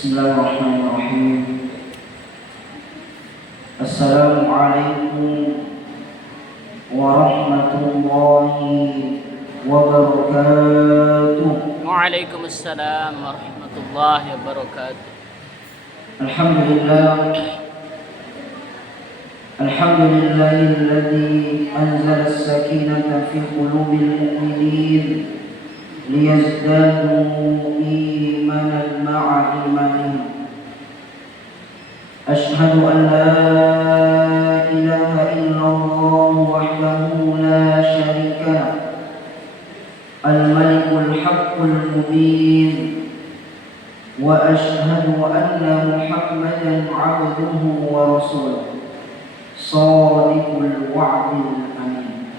Bismillahirrahmanirrahim. Assalamualaikum warahmatullahi wabarakatuh. Waalaikumsalam warahmatullahi wabarakatuh. Alhamdulillahilladzi anzala as-sakinata fi qulubil mu'minin liyazdadu imanan ma'a imanihim. Ashhadu an la ilaha illallah wahdahu la syarika lah, al-malikul haqqul mubin, wa ashhadu anna Muhammadan 'abduhu wa rasuluh shadiqul wa'dil amin.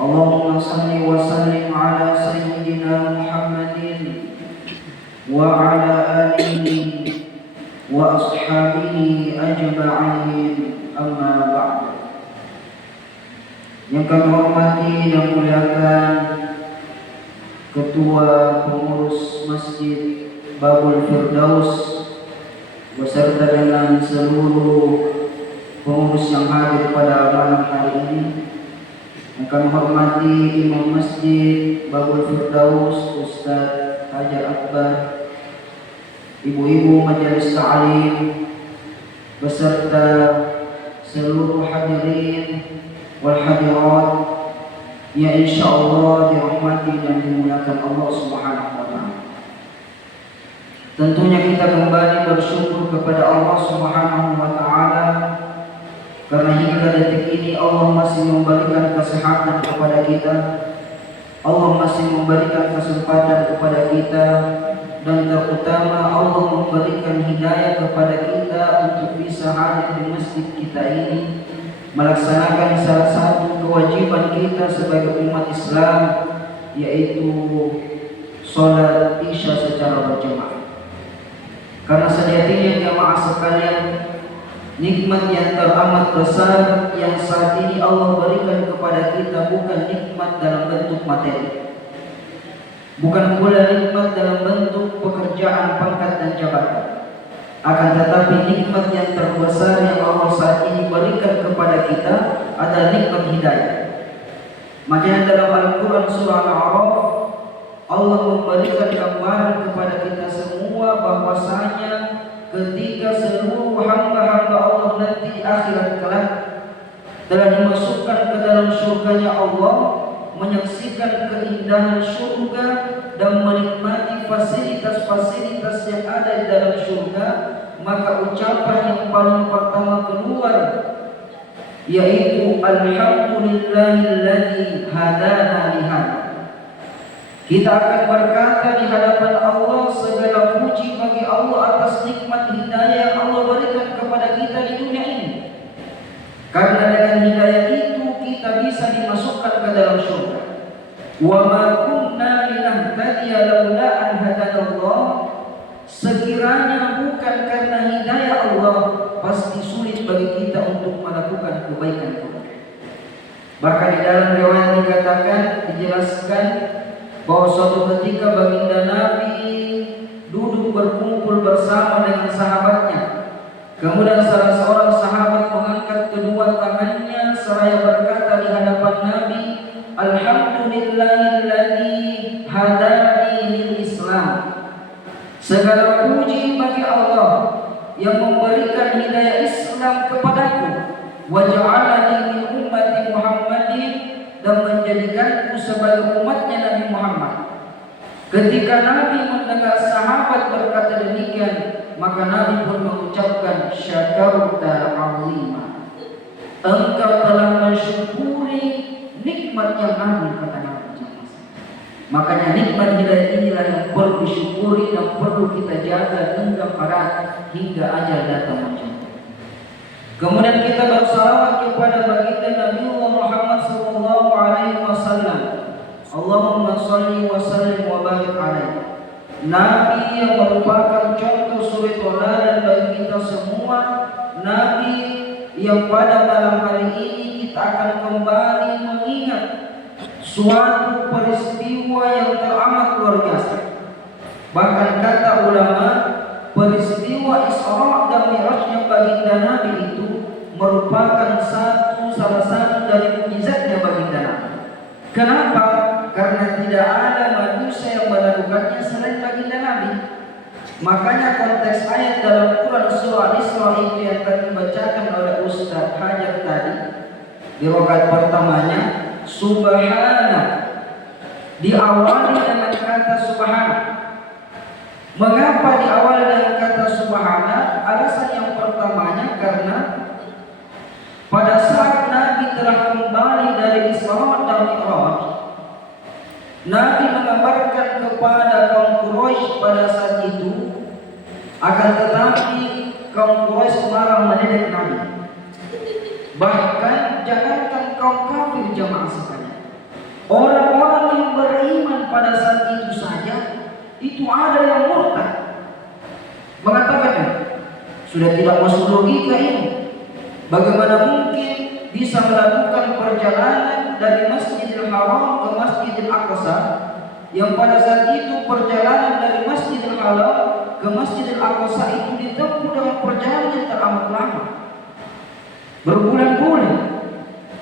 Allahumma salli wa sallim ala sayyidina Muhammadin wa ala alihi wa ashabihi ajma'in, amma ba'd. Yang kami hormati dan muliakan Ketua Pengurus Masjid Babul Firdaus beserta dengan seluruh pengurus yang hadir pada malam hari ini. Yang kami hormati Imam Masjid Babul Firdaus Ustaz Hajar Akbar, ibu-ibu majelis ta'lim beserta seluruh hadirin wal hadirat yang insyaallah dirahmati dan dimuliakan Allah Subhanahu wa taala. Tentunya kita kembali bersyukur kepada Allah Subhanahu wa taala karena hingga detik ini Allah masih memberikan kesehatan kepada kita, Allah masih memberikan kesempatan kepada kita, dan terutama Allah memberikan hidayah kepada kita untuk bisa hadir di masjid kita ini melaksanakan salah satu kewajiban kita sebagai umat Islam, yaitu sholat isya secara berjamaah. Karena sejatinya jamaah sekalian, nikmat yang teramat besar yang saat ini Allah berikan kepada kita bukan nikmat dalam bentuk materi, bukan pula nikmat dalam bentuk pekerjaan, pangkat dan jabatan, akan tetapi nikmat yang terbesar yang Allah saat ini berikan kepada kita adalah nikmat hidayah. Makanya dalam Al-Quran surah Al-A'raf Allah memberikan gambaran kepada kita semua bahwasanya ketika seluruh hamba-hamba Allah nanti di akhirat kelak telah dimasukkan ke dalam surganya Allah, menyaksikan keindahan surga dan menikmati fasilitas-fasilitas yang ada di dalam surga, maka ucapan yang paling pertama keluar yaitu alhamdulillahilladzi hadana li hada. Kita akan berkata di hadapan Allah, segala puji bagi Allah atas nikmat hidayah yang Allah berikan kepada kita di dunia ini. Karena dengan hidayah itu kita bisa dimasukkan ke dalam surga. Wa ma kunna linahtadiya laula an hadanallah. Sekiranya bukan karena hidayah Allah, pasti sulit bagi kita untuk melakukan kebaikan. Bahkan di dalam riwayat dikatakan, dijelaskan bahwa suatu ketika baginda Nabi duduk berkumpul bersama dengan sahabatnya. Kemudian salah seorang sahabat mengangkat kedua tangannya seraya berkata di hadapan Nabi, alhamdulillahilladzi hadani lil Islam. Segala puji bagi Allah yang memberikan hidayah Islam kepadaku, wa ja'alani min ummati Muhammadin, dan menjadikanku sebagai umatnya Nabi Muhammad. Ketika Nabi mendengar sahabat berkata demikian, maka Nabi pun mengucapkan syakarta azima. Engkau telah mensyukuri nikmat yang agung, kata Nabi. Makanya nikmat hidayah inilah yang perlu disyukuri dan perlu kita jaga hingga erat, hingga ajal datang menjemput. Kemudian kita bersalawat kepada baginda Nabi Muhammad sallallahu alaihi wasallam. Allahumma shalli wa sallim wa barik alaihi. Nabi yang merupakan contoh suri tauladan bagi kita semua, Nabi yang pada malam hari ini kita akan kembali mengingat suatu peristiwa yang teramat luar biasa. Bahkan kata ulama, peristiwa Isra dan Mi'rajnya baginda Nabi itu merupakan salah satu dari mukjizatnya baginda Nabi. Kenapa? Karena tidak ada manusia yang melakukannya selain baginda Nabi. Makanya konteks ayat dalam Quran surah Isra itu yang tadi dibacakan oleh Ustaz Hajar tadi di rakaat pertamanya, subhana, diawali dengan kata subhana. Mengapa diawali dengan kata subhana? Alasan yang pertamanya karena pada saat Nabi telah kembali dari Isra dan Mi'raj, Nabi mengabarkan kepada kaum Quraisy pada saat itu, akan tetapi kaum Quraisy marah mendidik Nabi. Bahkan jangankan kaum kafir jamaah sekalian, orang-orang yang beriman pada saat itu saja, itu ada yang murtad. Mengatakan, sudah tidak masuk logika ini. Bagaimana mungkin bisa melakukan perjalanan dari Masjidil Haram ke Masjidil Aqsa, yang pada saat itu perjalanan dari Masjidil Haram ke Masjidil Aqsa itu ditempuh dengan perjalanan yang teramat lama, berbulan-bulan.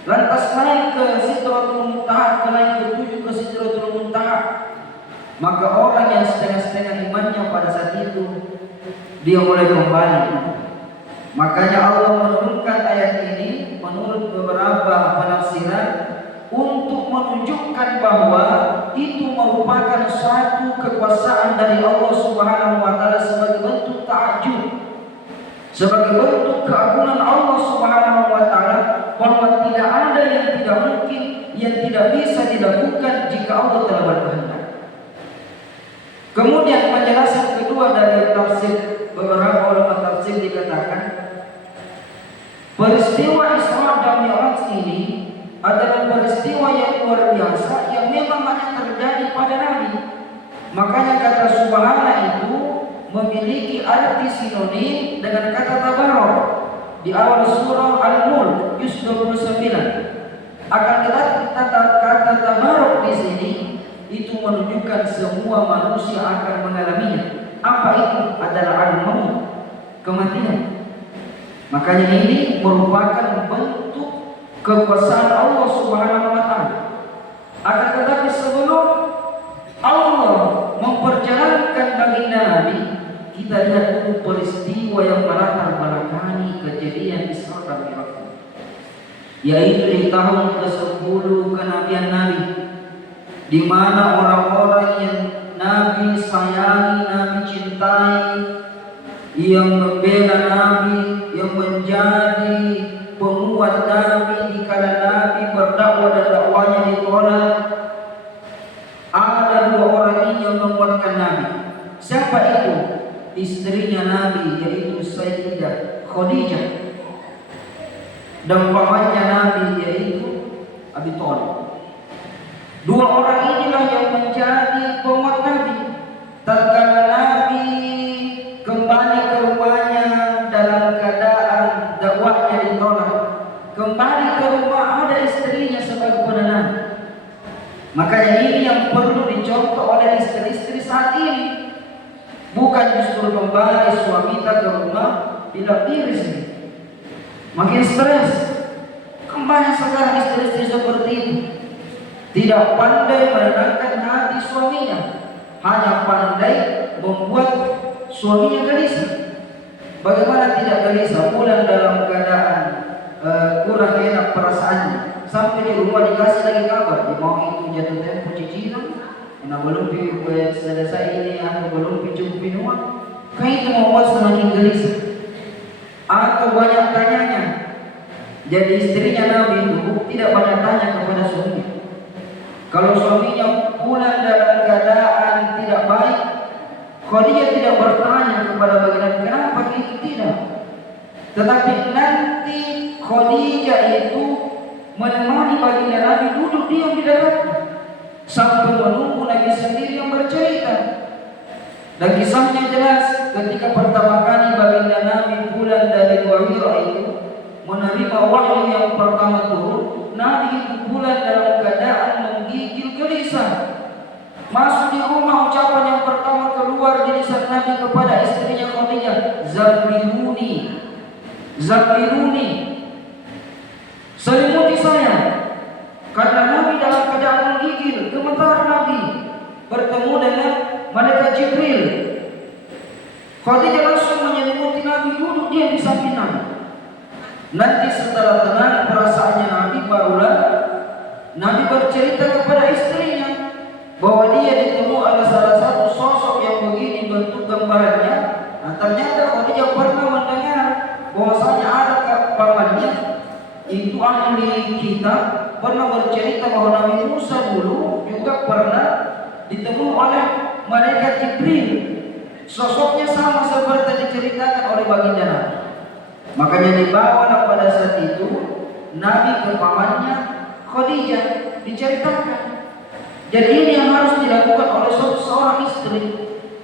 Lantas naik ke Sidratul Muntaha, naik ke Sidratul Muntaha. Maka orang yang setengah-setengah imannya pada saat itu, dia mulai kembali. Makanya Allah menurunkan ayat ini menurut beberapa penafsiran untuk menunjukkan bahwa itu merupakan suatu kekuasaan dari Allah Subhanahu wa taala sebagai bentuk ta'ajub, sebagai bentuk keagungan Allah Subhanahu wa taala, bahwa tidak ada yang tidak mungkin, yang tidak bisa dilakukan jika Allah telah berkehendak. Kemudian penjelasan kedua dari tafsir, beberapa ulama tafsir dikatakan peristiwa Isra dan Mi'raj ini adalah peristiwa yang luar biasa yang memang hanya terjadi pada Nabi. Makanya kata subhana itu memiliki arti sinonim dengan kata tabarok di awal surah Al-Mulk ayat 29. Akan tetapi kata tabarok di sini itu menunjukkan semua manusia akan mengalaminya. Apa itu? Adalah al-maut, kematian. Makanya ini merupakan bentuk kekuasaan Allah Subhanahu wa taala. Akan tetapi sebelum Allah memperjalankan baginda Nabi, kita lihat dulu peristiwa yang melatar belakangi kejadian Isra dan Mi'raj, yaitu di tahun ke-10 kenabian Nabi, di mana orang-orang yang Nabi sayangi, Nabi cintai, yang membela Nabi, yang menjadi penguat Nabi di kala Nabi berdakwah dan dakwanya ditolak, ada dua orang ini yang menguatkan Nabi. Siapa itu? Istrinya Nabi, yaitu Sayyidah Khadijah, dan pamannya Nabi, yaitu Abi Thalib. Dua orang inilah yang menjadi penguat Nabi. Tatkala Nabi kembali ke rumahnya dalam keadaan dakwahnya ditolak, kembali ke rumah ada istrinya sebagai penenan. Makanya ini yang perlu dicontoh oleh istri-istri saat ini. Bukan justru kembali suami ke rumah tidak tiris, makin stres. Kembali sekarang istri-istri seperti itu tidak pandai menenangkan hati suaminya, hanya pandai membuat suaminya gelisah. Bagaimana tidak gelisah? Pulang dalam keadaan kurang enak perasaannya, sampai di rumah dikasih lagi kabar, mau itu jatuh tempo cicilan, belum selesai ini, atau belum cukup minuman, kan itu membuat semakin gelisah atau banyak tanyanya. Jadi istrinya Nabi itu tidak banyak tanya kepada suaminya. Kalau suaminya pulang dalam keadaan tidak baik, Khadijah tidak bertanya kepada baginda kenapa itu, tidak. Tetapi nanti Khadijah itu menemani baginda Nabi duduk diam di dalamnya sampai menunggu Nabi sendiri yang bercerita. Dan kisahnya jelas, ketika pertama kali baginda Nabi pulang dari Gua Hira itu menerima wahyu yang pertama turun, Nabi itu pulang dalam keadaan menggigil gelisah. Masuk di rumah, ucapan yang pertama keluar dari lisan Nabi kepada istrinya Khadijah, "Zammiluni, zammiluni, selimuti saya." Karena Nabi dalam keadaan menggigil, gemetar Nabi bertemu dengan malaikat Jibril. Khadijah langsung menyelimuti Nabi, duduk dia di samping Nabi. Nanti setelah tenang perasaannya Nabi, barulah Nabi bercerita kepada istrinya bahwa dia ditemu oleh salah satu sosok yang begini bentuk gambarannya. Nah, ternyata Khadijah pernah mendengar bahwasanya ada pamannya itu ahli kitab pernah bercerita bahwa Nabi Musa dulu juga pernah ditemu oleh malaikat Jibril. Sosoknya sama seperti diceritakan oleh baginda Nabi. Makanya dibawa pada saat itu Nabi ke pamannya Khadijah, diceritakan. Jadi ini yang harus dilakukan oleh seorang istri,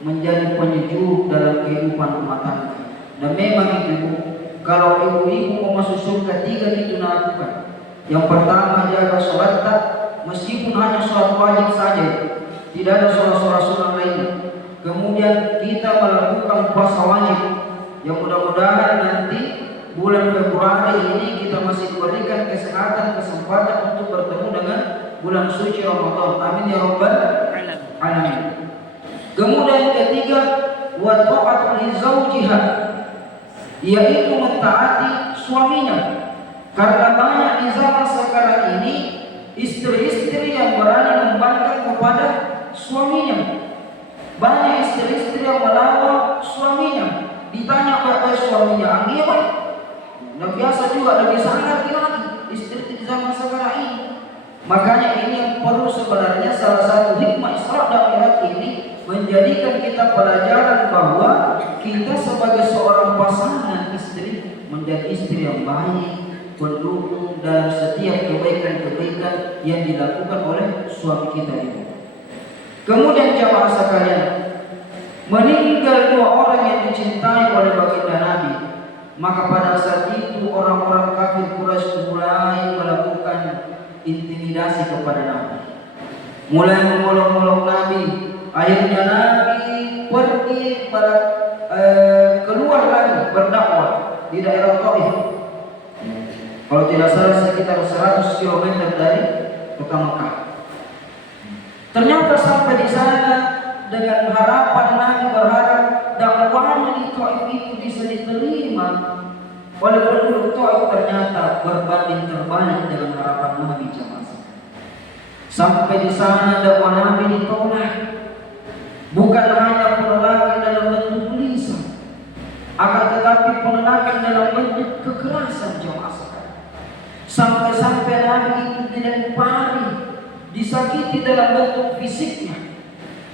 menjadi penyejuk dalam kehidupan rumah tangga. Dan memang itu, kalau ibu-ibu mau masuk surga, 3 itu lakukan. Yang pertama, jaga sholat, meskipun hanya sholat wajib saja, tidak ada sholat-sholat sunnah lainnya. Kemudian kita melakukan puasa wajib, yang mudah-mudahan nanti bulan Februari ini kita masih diberikan kesempatan untuk bertemu dengan bulan suci Ramadan. Amin ya rabbal alamin. Kemudian yang ketiga, wa ta'atu li zawjiha, yaitu mentaati suaminya. Karena banyak di zaman sekarang ini istri-istri yang berani membangkang kepada suaminya. Banyak istri-istri yang melawan suaminya. Ditanya baik-baik suaminya, "Anggi apa?" Dan biasa juga lebih sangat lagi istri di zaman sekarang ini. Makanya ini yang perlu sebenarnya salah satu hikmah Isra dan Mi'raj ini menjadikan kita pelajaran bahwa kita sebagai seorang pasangan istri menjadi istri yang baik, pendukung dalam setiap kebaikan-kebaikan yang dilakukan oleh suami kita ini. Kemudian jamaah sekalian, meninggal 2 orang yang dicintai oleh baginda Nabi. Maka pada saat itu orang-orang kafir Quraisy mulai melakukan intimidasi kepada Nabi, mulai memolok-molok Nabi. Akhirnya Nabi pergi keluar lagi berdakwah di daerah Taif. Kalau tidak salah sekitar 100 km dari kota Mekah. Ternyata sampai di sana dengan harapan Nabi berharap dakwahnya di Taif itu bisa diterima oleh penduduk Taif, ternyata berbanding terbalik dengan harapan Nabi jemaah. Sampai di sana dakwah Nabi ditolak. Bukan hanya penolakan dalam bentuk lisan, akan tetapi penolakan dalam bentuk kekerasan jemaah sekalian. Sampai-sampai Nabi itu dilempari, disakiti dalam bentuk fisiknya.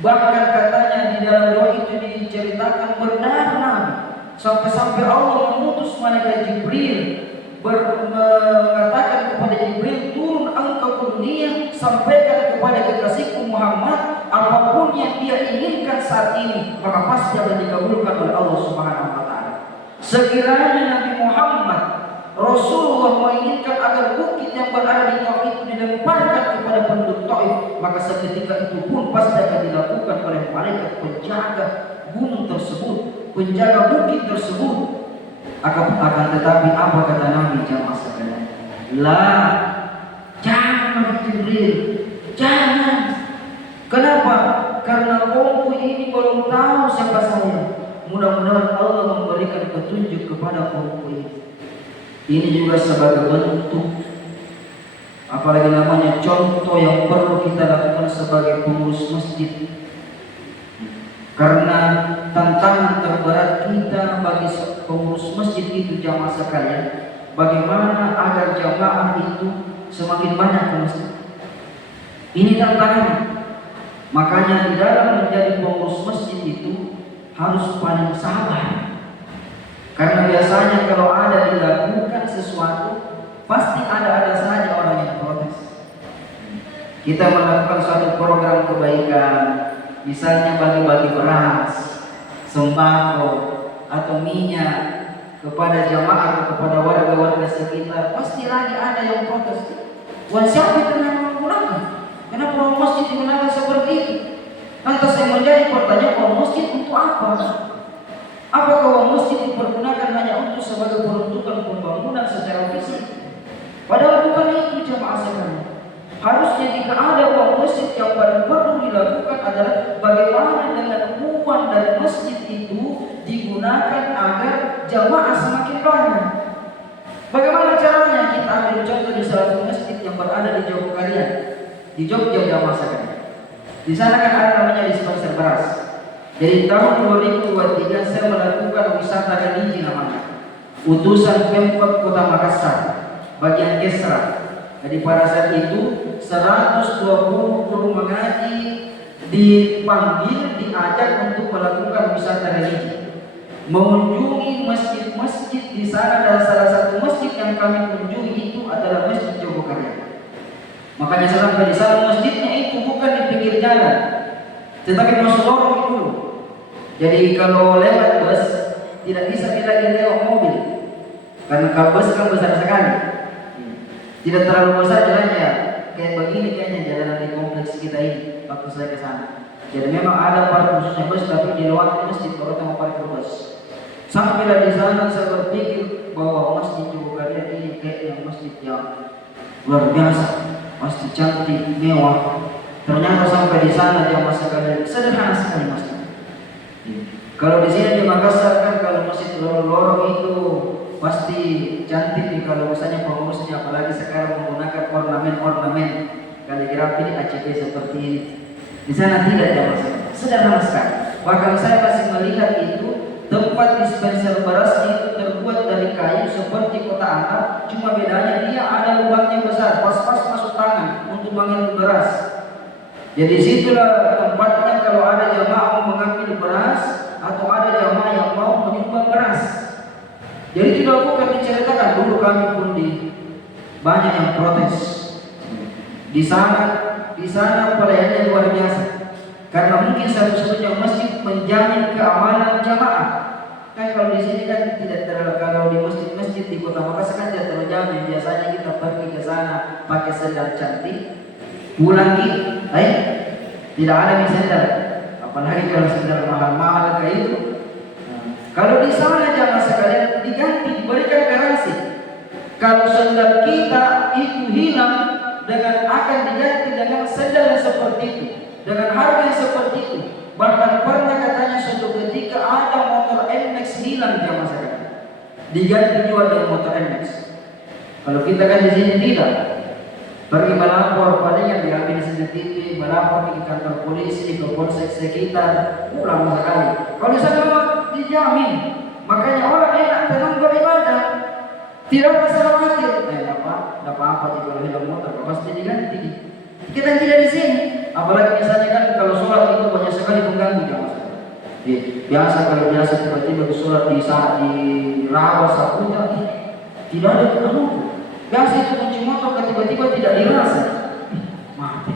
Bahkan katanya di dalam doa itu diceritakan berdarah Nabi. Sampai-sampai Allah mengutus malaikat Jibril mengatakan kepada Jibril, "Turun engkau ke dunia, sampaikan kepada kekasihku Muhammad apapun yang dia inginkan saat ini, maka pasti akan dikabulkan oleh Allah Subhanahu wa taala." Sekiranya Nabi Muhammad Rasulullah menginginkan agar bukit yang berada di Taif itu dilemparkan kepada penduduk Taif, maka seketika itu pun pasti akan dilakukan oleh malaikat penjaga gunung tersebut, penjaga bukit tersebut. Akan tetapi apa kata Nabi jamaah sekalian? "La, jangan Jibril, jangan." Kenapa? Karena kaumku ini belum tahu siapa saya. Mudah-mudahan Allah memberikan petunjuk kepada kaumku ini. Ini juga sebagai bentuk, apalagi namanya contoh yang perlu kita lakukan sebagai pengurus masjid. Karena tantangan terberat kita bagi pengurus masjid itu jamaah sekalian, bagaimana agar jamaah itu semakin banyak ke masjid. Ini tantangannya. Makanya di dalam menjadi pengurus masjid itu harus paling sabar. Karena biasanya kalau ada dilakukan sesuatu, pasti ada saja orang yang protes. Kita melakukan suatu program kebaikan, misalnya bagi-bagi beras, sembako, atau minyak kepada jamaah atau kepada warga-warga sekitar, pasti lagi ada yang protes. Wah, siapa yang menggunakan? Kenapa masjid digunakan seperti itu? saya bertanya, uang masjid untuk apa? Apakah uang masjid dipergunakan hanya untuk sebagai peruntukan pembangunan secara fisik? Padahal bukan itu jamaah sekalian. Harusnya jika ada uang masjid, yang paling perlu dilakukan adalah bagaimana dengan uang dari masjid itu digunakan agar jamaah semakin banyak. Bagaimana caranya? Kita ambil contoh di salah satu masjid yang berada di Jogja kalian, di Jogja jamaah sekalian. Di sana kan ada namanya dispenser beras. Jadi tahun 2023 saya melakukan wisata religi namanya, utusan Pemkot Kota Makassar, bagian Kesra. Jadi pada saat itu 120 guru mengaji dipanggil, diajak untuk melakukan wisata religi, mengunjungi masjid-masjid di sana, dan salah satu masjid yang kami kunjungi itu adalah Masjid Jogokarya. Makanya sampai di sana masjidnya itu bukan di pinggir jalan, tetapi masuk lorong itu. Jadi kalau lewat bus tidak bisa kita lewat mobil, karena kalau bus kan besar sekali. Tidak terlalu besar jalannya, kayak begini kayaknya jalanan di kompleks kita ini waktu saya ke sana. Jadi memang ada parkir khususnya bus, tapi di luar masjid kalau kita mau parkir bus. Sampailah di sana saya berpikir bahwa Masjid Jogokarya ini kayaknya masjid yang luar biasa, masjid cantik, mewah. Ternyata sampai di sana jamaah sekalian sederhana sekali masjid. Kalau di sini di Makassar kan kalau masjid lorong-lorong itu pasti cantik nih, kalau misalnya pengurusnya, apalagi sekarang menggunakan ornamen-ornamen kaligrafi di ACP seperti ini. Di sana tidak ada masalah, sederhana sekali. Bahkan saya masih melihat itu tempat dispenser beras itu terbuat dari kayu seperti kotak anak, cuma bedanya dia ada lubangnya besar, pas-pas masuk tangan untuk mengambil beras. Jadi situlah tempatnya kalau ada jamaah mau mengambil beras atau ada jamaah yang mau menyumbang beras. Jadi tidak bukan diceritakan dulu kami pun banyak yang protes. Di sana pelayanannya luar biasa. Karena mungkin satu-satunya masjid menjamin keamanan jamaah. Kan kalau di sini kan tidak terlalu, kalau di masjid-masjid di Kota Makassar kan tidak terjamin. Biasanya kita pergi ke sana pakai sandal cantik, pulang tidak ada sandal. Apalagi kalau sandal mahal-mahal kayak itu. Kalau di sana jamaah sekalian diganti, diberikan garansi. Kalau sandal kita itu hilang, akan diganti dengan sandal yang seperti itu, dengan harga yang seperti itu. Bahkan pernah katanya suatu ketika ada motor NMAX hilang jamaah sekalian, diganti juga dengan motor NMAX. Kalau kita kan di sini tidak, pergi melapor paling yang diambil CCTV, melapor di kantor polisi, ke polsek sekitar, pulang sekali. Kalau di sana dijamin, makanya orang enak tenang beribadah, tidak masalah khawatir. Tidak apa-apa jika hilang motor, pasti diganti. Kita tidak di sini, apalagi misalnya kan kalau sholat itu banyak sekali pengganggu jamaah. Biasa kalau tiba-tiba sholat di rawa sapunya, tidak ada pengganggu. Biasa itu kunci motor tiba-tiba tidak dirasa. Mati.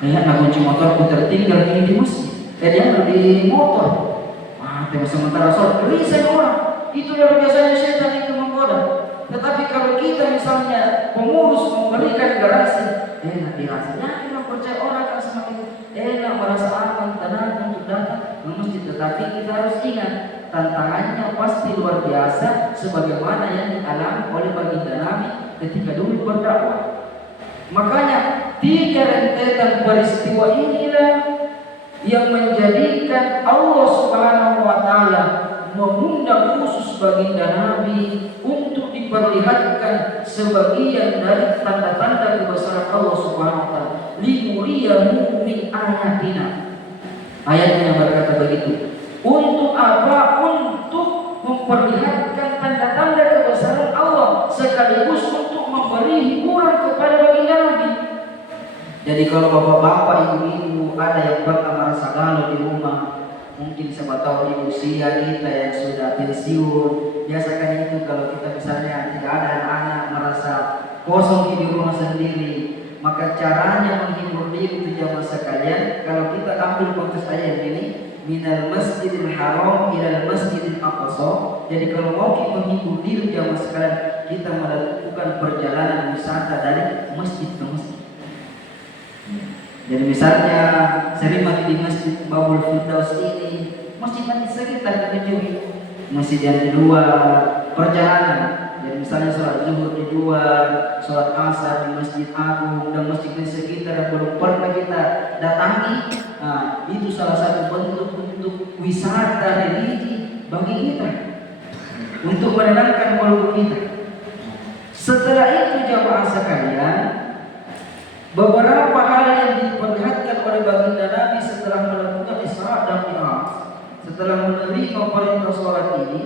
Kayaknya kunci motorku tertinggal ini di masjid. Dia di motor. Sementara sholat gelisah orang. Itu luar biasanya setan itu menggoda. Tetapi kalau kita misalnya pengurus memberikan garansi, enak dirasanya, kita percaya orang akan semakin enak, merasa aman, tenang untuk datang ke masjid. Tetapi kita harus ingat, tantangannya pasti luar biasa, sebagaimana yang dialami oleh baginda Nabi ketika dulu berdakwah. Makanya 3 rentetan peristiwa inilah yang menjadikan Allah Subhanahu wa taala mengundang khusus baginda Nabi untuk diperlihatkan sebagian dari tanda-tanda kebesaran Allah Subhanahu wa taala. Linuriyahu min ayatina. Ayatnya berkata begitu. Untuk apa? Untuk memperlihatkan tanda-tanda kebesaran Allah, sekaligus untuk memberi hiburan kepada baginda Nabi. Jadi kalau bapak-bapak, ibu-ibu ada yang pernah merasa galau di rumah, mungkin siapa tahu di usia kita yang sudah pensiun, biasakan itu kalau kita misalnya tidak ada anak, merasa kosong di rumah sendiri, maka caranya menghibur diri itu jamaah sekalian, kalau kita ambil konteks ayat ini, minal masjidil haram ilal masjidil aqsa. Jadi kalau mau kita menghibur diri jamaah sekalian, kita melakukan perjalanan wisata dari masjid ke masjid. Jadi misalnya sering mati di masjid Babul Firdaus ini, masjid-masjid sekitar dikunjungi. Masjid yang di luar perjalanan. Jadi misalnya sholat zuhur di luar, sholat asar di Masjid Agung dan masjid di sekitar yang belum pernah kita datangi. Nah, itu salah satu bentuk untuk wisata religi bagi kita, untuk menenangkan kalbu kita. Setelah itu jamaah sekalian, beberapa hal yang diperlihatkan oleh baginda Nabi setelah melakukan Isra dan Mi'raj, setelah menerima perintah sholat ini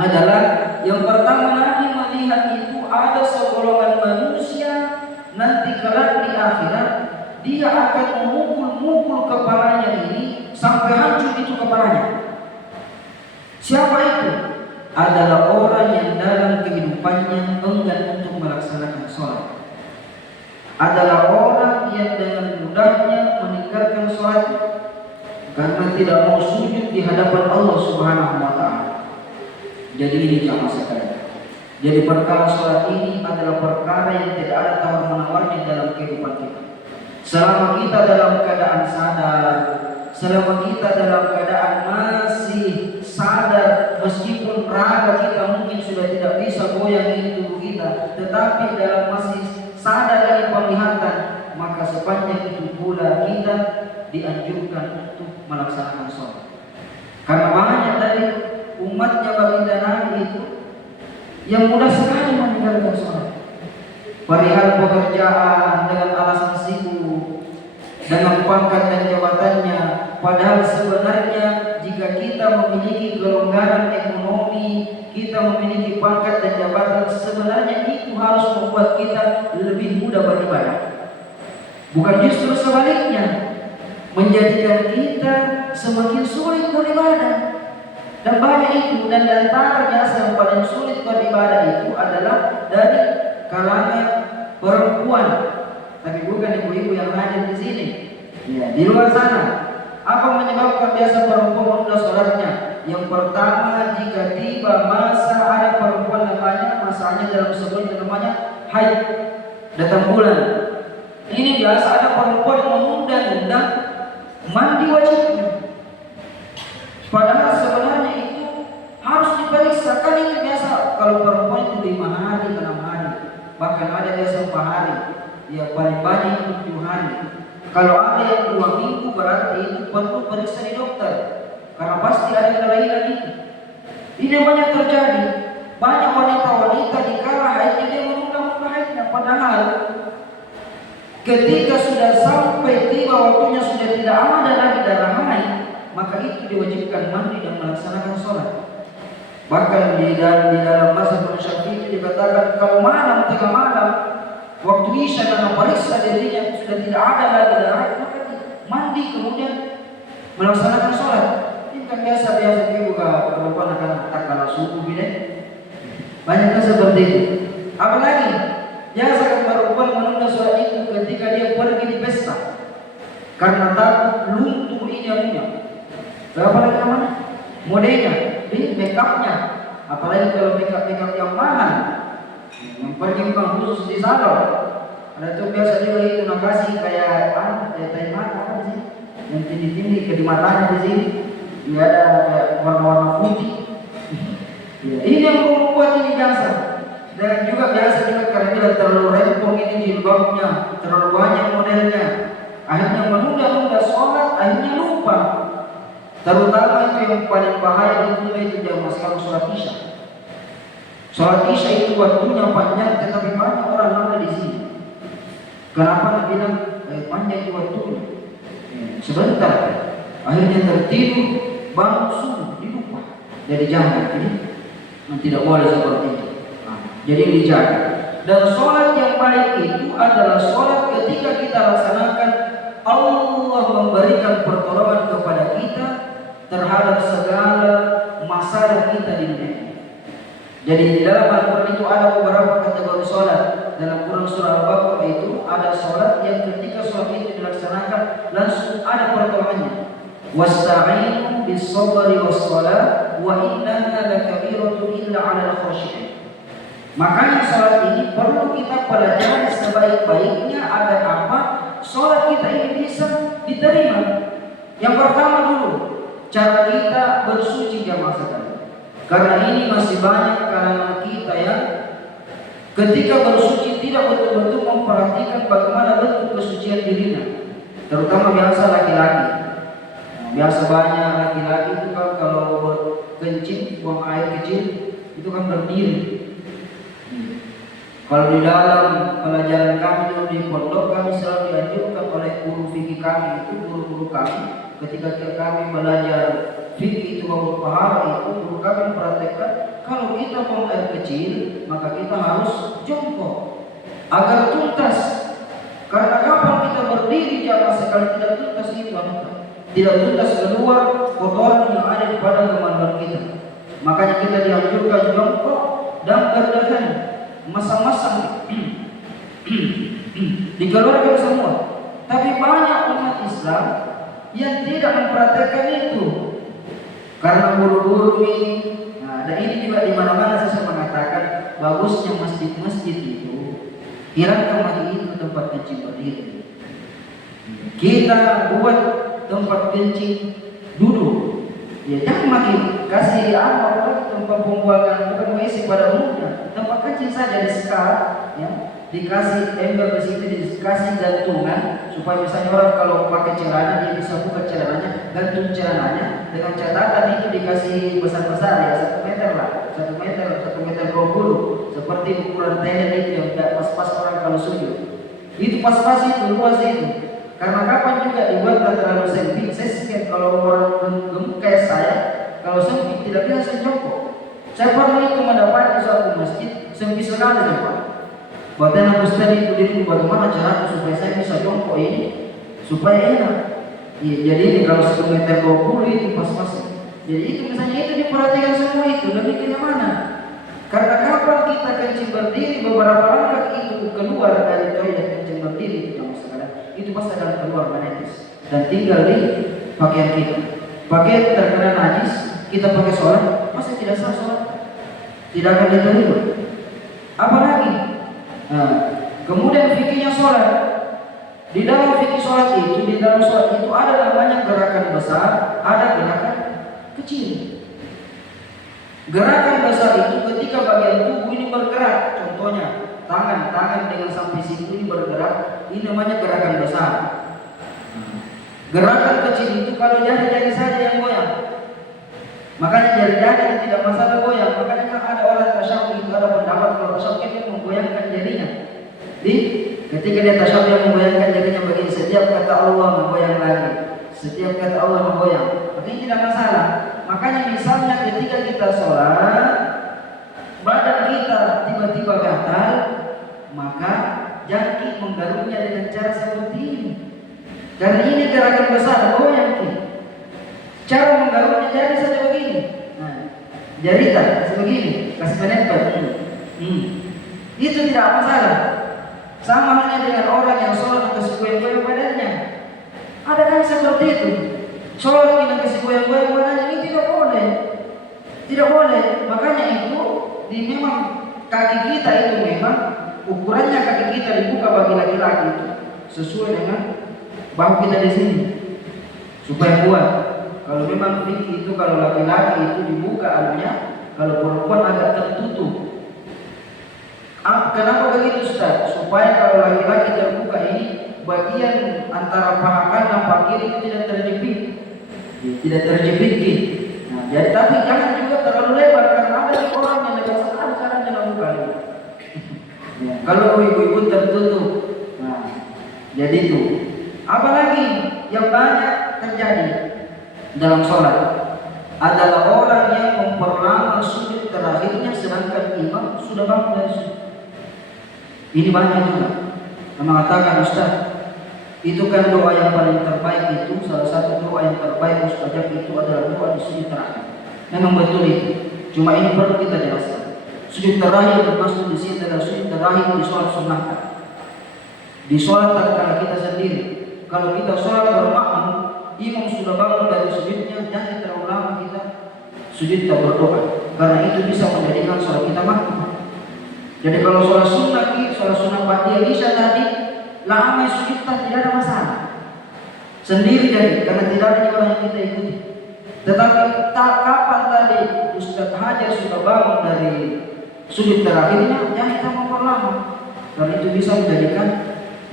adalah yang pertama, Nabi melihat itu ada segolongan manusia nanti kelak di akhirat dia akan memukul-mukul kepalanya ini sampai hancur itu kepalanya. Siapa itu? Adalah orang yang dalam kehidupannya enggan untuk melaksanakan sholat. Adalah orang yang dengan mudahnya meninggalkan sholat karena tidak mau sujud di hadapan Allah Subhanahu wa Ta'ala. Jadi ini jamaah sekalian. Jadi perkara sholat ini adalah perkara yang tidak ada tawar-menawarnya dalam kehidupan kita. Selama kita dalam keadaan sadar, selama kita dalam keadaan masih sadar, meskipun raga kita mungkin sudah tidak bisa goyang ini tubuh kita, tetapi dalam masih sadar dari penglihatan, maka sepanjang itu pula kita dianjurkan untuk melaksanakan sholat. Karena banyak dari umatnya baginda Nabi itu yang mudah sekali meninggalkan sholat. Perihal pekerjaan dengan alasan sibuk, dengan pangkat dan jabatannya. Padahal sebenarnya jika kita memiliki kelonggaran ekonomi, kita memiliki pangkat dan jabatan, sebenarnya itu harus membuat kita lebih mudah beribadah. Bukan justru sebaliknya, menjadikan kita semakin sulit beribadah. Dan banyak itu, dan antara biasa yang paling sulit beribadah itu adalah dari kalangan perempuan, tapi bukan ibu-ibu yang hadir di sini. Ya, di luar sana, apa menyebabkan biasa perempuan menunda sholatnya? Yang pertama, jika tiba masa ada perempuan namanya, masanya dalam sebulan namanya haid, datang bulan. Ini biasa ada perempuan menunda-nunda mandi wajibnya. Padahal sebenarnya itu harus diperiksa. Kan itu biasa kalau perempuan itu 5 hari, 6 hari, bahkan ada biasa 4 hari, ya paling banyak 7 hari. Kalau ada yang 2 minggu berarti itu perlu periksa di dokter, karena pasti ada kelainan itu. Ini banyak terjadi. Banyak wanita-wanita dikala haidnya dia menunda haidnya, padahal ketika sudah sampai tiba waktunya sudah tidak ada lagi darah haid, maka itu diwajibkan mandi dan melaksanakan sholat. Bahkan di dalam mazhab Syafi'i dikatakan kalau malam, tengah malam, waktu isya karena periksa dirinya sudah tidak ada lagi darah, maka mandi kemudian melaksanakan sholat. Ini kan biasa-biasa juga perempuan akan tak kalah subuh bila banyaknya seperti itu. Apalagi biasa perempuan menunda sholat itu ketika dia pergi di pesta karena takut luntur inyanya. Berapa lagi namanya? Modelnya, ini makeupnya. Apalagi kalau makeup yang mahal, yang pergi bukan khusus di salon. Ada tuh biasa juga itu nakasi kayak tai mata sih, yang tinggi-tinggi ke di matanya di sini. Dia ada kayak warna-warna putih. Ya, ini yang membuat ini biasa. Dan juga biasa juga karena dia terlalu rempong ini jilbabnya, terlalu banyak modelnya. Akhirnya menunda-nunda sholat, akhirnya lupa. Terutama itu yang paling bahaya itu jamaah sekarang sholat isya. Sholat isya itu waktunya panjang, tetapi banyak orang ada di sini. Kenapa dibilang panjang itu waktunya? Sebentar, akhirnya tertidur, bangun subuh, dilupa. Jadi jangan, tidak boleh seperti itu. Jadi dijaga. Dan sholat yang baik itu adalah sholat ketika kita laksanakan, Allah memberikan pertolongan kepada kita terhadap segala masalah kita di dunia. Jadi di dalam Al-Quran itu ada beberapa kategori sholat. Dalam Quran surah Al-Baqarah itu ada sholat yang ketika sholat itu dilaksanakan langsung ada pertolongannya. Wasta'inu bis-sabri was-shalah wa innaha lakabiratun illa 'alal khashi'in. Makanya sholat ini perlu kita pelajari sebaik-baiknya agar apa? sholat kita ini bisa diterima? Yang pertama dulu, cara kita bersuci jamaah sekalian. Karena ini masih banyak kalangan kita yang ketika bersuci tidak betul-betul memperhatikan bagaimana bentuk kesucian dirinya. Terutama biasa laki-laki. Biasa banyak laki-laki itu kan kalau berkencing, buang air kecil itu kan berdiri. Kalau di dalam pelajaran kami di pondok, kami selalu dianjurkan oleh guru fikih kami, itu guru-guru kami, ketika kami belajar fikih itu bau pahala, itu guru kami mempraktekkan kalau kita buang air kecil maka kita harus jongkok agar tuntas. Karena kapan kita berdiri jamaah sekali tidak tuntas itu tidak tuntas keluar kotoran yang ada pada kemaluan kita. Makanya kita dianjurkan jongkok dan berdiri, masang-masang dikeluarkan semua. Tapi banyak umat Islam yang tidak memperhatikan itu. Karena buru-buru ini, dan ini juga di mana-mana saya mengatakan bagusnya masjid-masjid itu hilangkan lagi itu tempat kencing berdiri. Kita buat tempat kencing duduk. Ya jangan makin kasih tempat pembuangan bukan WC pada umumnya. Tempat kencing saja disekar, ya, dikasih ember di situ, dikasih gantungan supaya misalnya orang kalau pakai celana dia bisa buka celananya, gantung celananya dengan catatan itu dikasih besar-besar ya 1 meter lah, 1 meter 20 seperti ukuran tenda itu yang tidak pas-pas orang kalau sujud. Itu pas-pas itu luas itu. Karena kapan juga dibuat terlalu sempit, saya kalau orang gemuk kayak saya, kalau sempit tidak bisa saya jongkok. Saya pernah itu mendapati suatu masjid sempit sekali Pak. Buatan aku tadi itu diri bagaimana cara supaya saya bisa jongkok ini supaya enak. Ya, jadi ini kalau 1 meter 20 itu pas-pas. Jadi itu misalnya itu diperhatikan semua itu lebih ke mana? Karena kapan kita kencing berdiri beberapa langkah itu keluar dari toilet kencing berdiri itu pasti akan keluar menetes dan tinggal di pakaian kita. Pakaian terkena najis, kita pakai sholat, pasti tidak sah sholat, tidak akan diterima. Apalagi, kemudian fikihnya sholat. Di dalam fikih sholat itu, di dalam sholat itu ada namanya gerakan besar, ada gerakan kecil. Gerakan besar itu ketika bagian tubuh ini bergerak, contohnya tangan dengan sampai siku ini bergerak, ini namanya gerakan besar. Gerakan kecil itu kalau jari-jari saja yang goyang, makanya jari-jari tidak masalah goyang. Makanya kan ada orang tasyahud itu ada pendapat kalau tasyahud itu menggoyangkan jarinya. Ketika dia tasyahud yang menggoyangkan jarinya begini, setiap kata Allah menggoyang lagi, setiap kata Allah menggoyang, tapi tidak masalah. Makanya misalnya ketika kita sholat, badan kita tiba-tiba gatal, maka jangkik menggaruknya dengan cara seperti ini. Karena ini gerakan besar, goyang kita. Cara menggaruknya jari saja begini. Jari tak sebegini, kasih menempel. Itu tidak masalah. Sama halnya dengan orang yang sholat kasih goyang-goyang badannya. Ada kan seperti itu. Sholat kita kasih goyang-goyang badannya, ini tidak boleh. Tidak boleh. Makanya itu memang kaki kita itu memang ukurannya kaki kita dibuka bagi laki-laki itu sesuai dengan bahu kita di sini supaya kuat. Kalau memang fikih itu kalau laki-laki itu dibuka anunya, kalau perempuan agak tertutup. Kenapa begitu Ustaz? Supaya kalau laki-laki terbuka ini bagian antara paha kanan paha kiri itu tidak terjepit, gitu. Jadi tapi jangan juga terlalu lebar karena ada orang yang lebar sekali caranya membuka ini. Kalau ibu-ibu tertutup, jadi itu. Apalagi yang banyak terjadi dalam sholat adalah orang yang memperlama sujud terakhirnya sedangkan imam sudah bangun dari sujud. Ini banyak juga. Mengatakan Ustaz, itu kan doa yang paling terbaik itu, salah satu doa yang terbaik mustajab itu adalah doa di sujud terakhir. Memang betul itu. Cuma ini perlu kita jelaskan. Sujud terakhir bermaksud di sini adalah sujud terakhir di sholat sunnah. Di sholat tatkala kita sendiri. Kalau kita sholat bermakmum, imam sudah bangun dari sujudnya, jangan terlalu lama kita sujud tak berdoa. Karena itu bisa menjadikan sholat kita makmum. Jadi kalau sholat sunnah ba'diyah isya tadi lama sujud tidak ada masalah. Sendiri jadi, karena tidak ada orang yang kita ikuti. Tetapi tak kapan tadi Ustaz Hajar sudah bangun dari sujud terakhirnya, jangan kita memperlama. Karena itu bisa menjadikan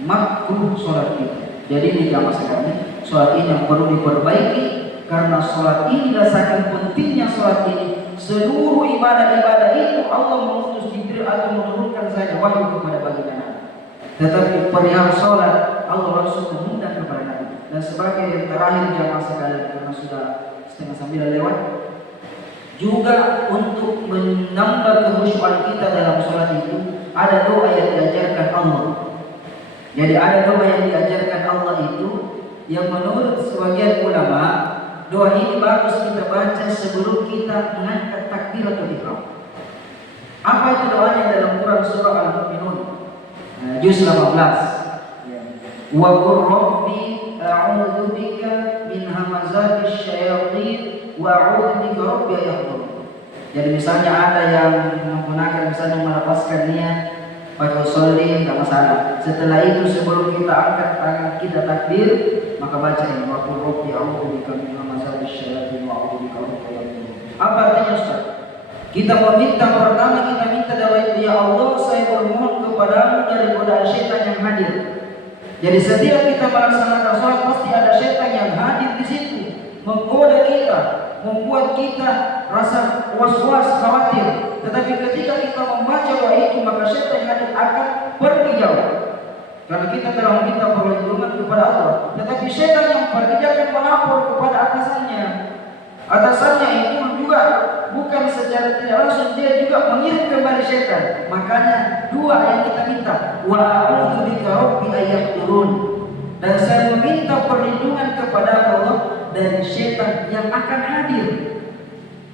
makruh sholat kita. Jadi ini jamaah sekalian, sholat ini yang perlu diperbaiki. Karena sholat ini saking pentingnya sholat ini. Seluruh ibadah-ibadah itu Allah mengutus Jibril atau menurunkan saja wahyu kepada baginda. Tetapi perihal sholat Allah langsung mengundang kepada Nabi. Dan sebagai yang terakhir jamaah sekalian, karena sudah 8:30 lewat, juga untuk menambah kehusyuan kita dalam sholat itu ada doa yang diajarkan Allah. Jadi ada doa yang diajarkan Allah itu yang menurut sebagian ulama doa ini bagus kita baca sebelum kita mengangkat takbiratul ihram. Apa itu doanya dalam Quran surah Al-Mu'minun juz 18. Wa qur rabbi a'udzu bika min hamazatish syayatin wa a'udzu bika rabbi yahdurun. Jadi misalnya ada yang menggunakan misalnya melepaskan niat pada sholli enggak masalah. Setelah itu sebelum kita angkat tangan kita takbir, maka baca ini wa qur rabbi a'udzu bika min hamazatish syayatin wa a'udzu bika rabbi yahdurun. Apa artinya Ustaz? Kita meminta pertama kita minta doa itu, ya Allah saya bermohon kepadamu dari godaan syaitan yang hadir. Jadi setiap kita melaksanakan sholat pasti ada syaitan yang hadir di situ, menggoda kita, membuat kita rasa was-was, khawatir. Tetapi ketika kita membaca doa itu maka syaitan yang hadir akan pergi jauh. Karena kita telah meminta perlindungan kepada Allah. Tetapi syaitan yang pergi akan melapor kepada atasannya. Atasannya itu juga bukan secara tidak langsung dia juga mengirim kembali syaitan. Makanya dua yang kita minta, wa a'udzu bika rabbi ayahdurun, dan saya meminta perlindungan kepada Allah dari syaitan yang akan hadir.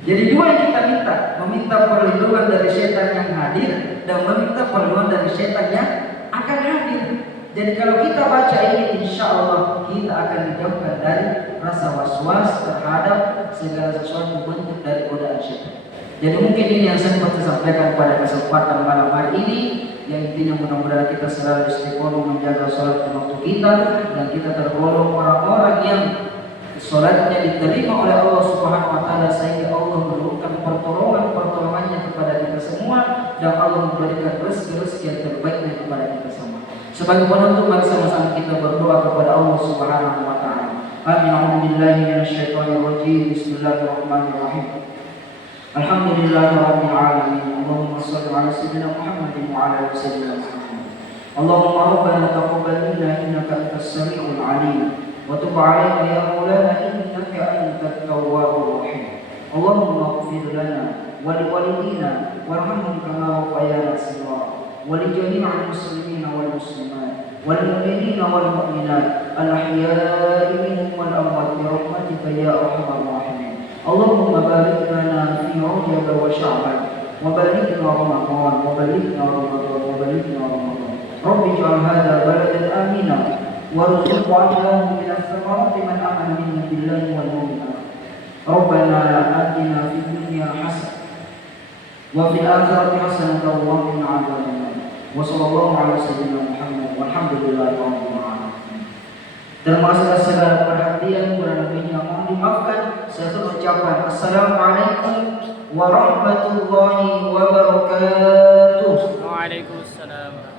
Jadi dua yang kita minta, meminta perlindungan dari syaitan yang hadir dan meminta perlindungan dari syaitan yang akan hadir. Jadi kalau kita baca ini, insya Allah kita akan dijauhkan dari rasa was-was terhadap segala sesuatu bentuk dari godaan syaitan. Jadi mungkin ini yang saya sempat sampaikan pada kesempatan malam hari ini, yang intinya mudah-mudahan kita selalu istiqomah menjaga sholat waktu kita dan kita tergolong orang-orang yang sholatnya diterima oleh Allah Subhanahu Wa Taala, sehingga Allah menurunkan pertolongannya kepada kita semua dan Allah memberikan rezeki yang terbaiknya kepada kita semua. Sebagai penutup, mari sama-sama kita berdoa kepada Allah Subhanahu Wa Taala. Amin. A'udzubillahi minasyaitonir rajim. Bismillahirrahmanirrahim. Alhamdulillahirabbil alamin. Allahumma shalli ala sayyidina Muhammadin wa ala ali sayyidina Muhammad. Allahumma rabbana taqabbal minna innaka antas samiul alim wa tub 'alaina ya maulana innaka antat tawwabur rahim. Allahumma ighfir lana wa liwalidina warhamhum kama rabbayana shaghira. ولجميع المسلمين والمسلمات والمؤمنين والمؤمنات الأحياء منهم والأموات برحمتك يا أرحم الراحمين. اللهم بارك لنا في رجب وشعبان وبلغنا رمضان رب اجعل هذا بلدا آمنا وارزق عنا من الثمرات من آمن منا بالله واليوم الآخر. ربنا آتنا في الدنيا حسنة وفي الآخرة حسنة وقنا عذاب النار. Wassallallahu ala sayyidina Muhammad walhamdulillahirabbil alamin. Terima kasih atas segala perhatian, kurang lebihnya mohon dimaafkan. Saya ucapkan assalamualaikum warahmatullahi wabarakatuh. Waalaikumsalam.